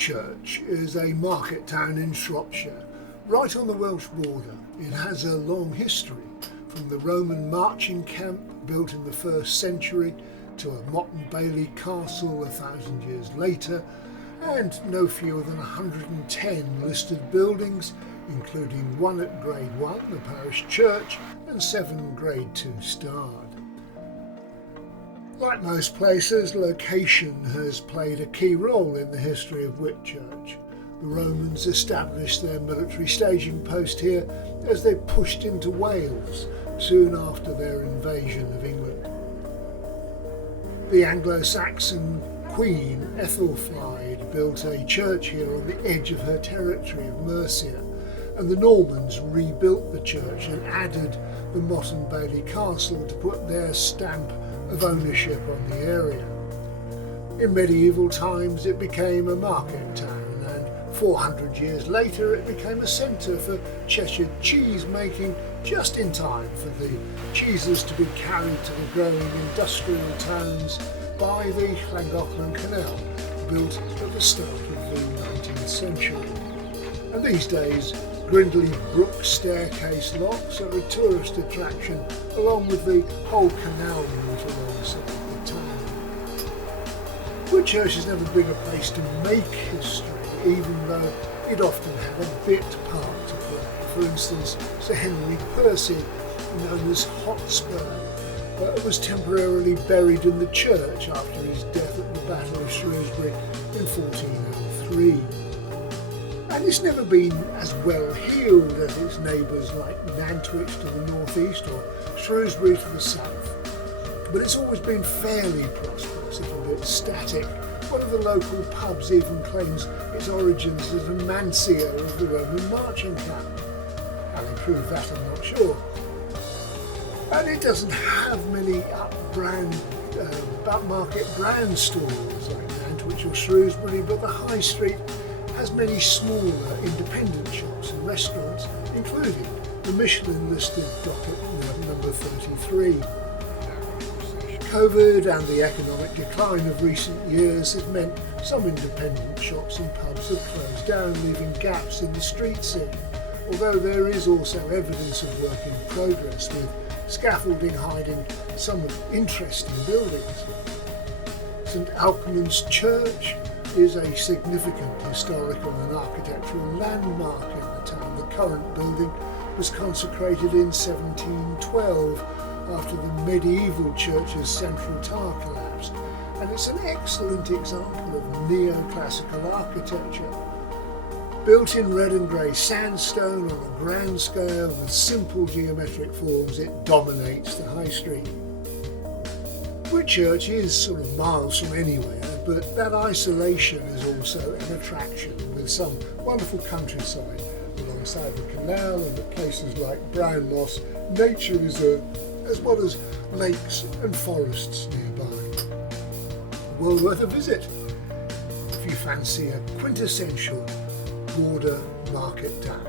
Whitchurch is a market town in Shropshire, right on the Welsh border. It has a long history, from the Roman marching camp built in the 1st century to a Motte and Bailey castle 1,000 years later, and no fewer than 110 listed buildings, including one at Grade 1, the parish church, and 7 Grade 2 starred. Like most places, location has played a key role in the history of Whitchurch. The Romans established their military staging post here as they pushed into Wales soon after their invasion of England. The Anglo-Saxon Queen Ethelflaed built a church here on the edge of her territory of Mercia, and the Normans rebuilt the church and added the Motte and Bailey castle to put their stamp of ownership on the area. In medieval times it became a market town, and 400 years later it became a centre for Cheshire cheese making, just in time for the cheeses to be carried to the growing industrial towns by the Llangollen Canal, built at the start of the 19th century. And these days, Grindley Brook staircase locks are a tourist attraction, along with the whole canal route alongside the town. Whitchurch has never been a place to make history, even though it often had a bit part to play. For instance, Sir Henry Percy, known as Hotspur, was temporarily buried in the church after his death at the Battle of Shrewsbury in 1403. And it's never been as well heeled as its neighbours like Nantwich to the northeast or Shrewsbury to the south. But it's always been fairly prosperous, if a bit static. One of the local pubs even claims its origins as a mancia of the Roman marching camp. How they prove that, I'm not sure. And it doesn't have many upmarket brand stores like Nantwich or Shrewsbury, but the high street has many smaller independent shops and restaurants, including the Michelin-listed Docket number 33. COVID and the economic decline of recent years have meant some independent shops and pubs have closed down, leaving gaps in the street scene, although there is also evidence of work in progress, with scaffolding hiding some interesting buildings. St Alkmund's Church is a significant historical and architectural landmark in the town. The current building was consecrated in 1712 after the medieval church's central tower collapsed, and it's an excellent example of neoclassical architecture. Built in red and grey sandstone on a grand scale with simple geometric forms, it dominates the high street. Whitchurch is sort of miles from anywhere, but that isolation is also an attraction, with some wonderful countryside alongside the canal and at places like Brown Moss Nature Reserve, as well as lakes and forests nearby. Well worth a visit if you fancy a quintessential border market town.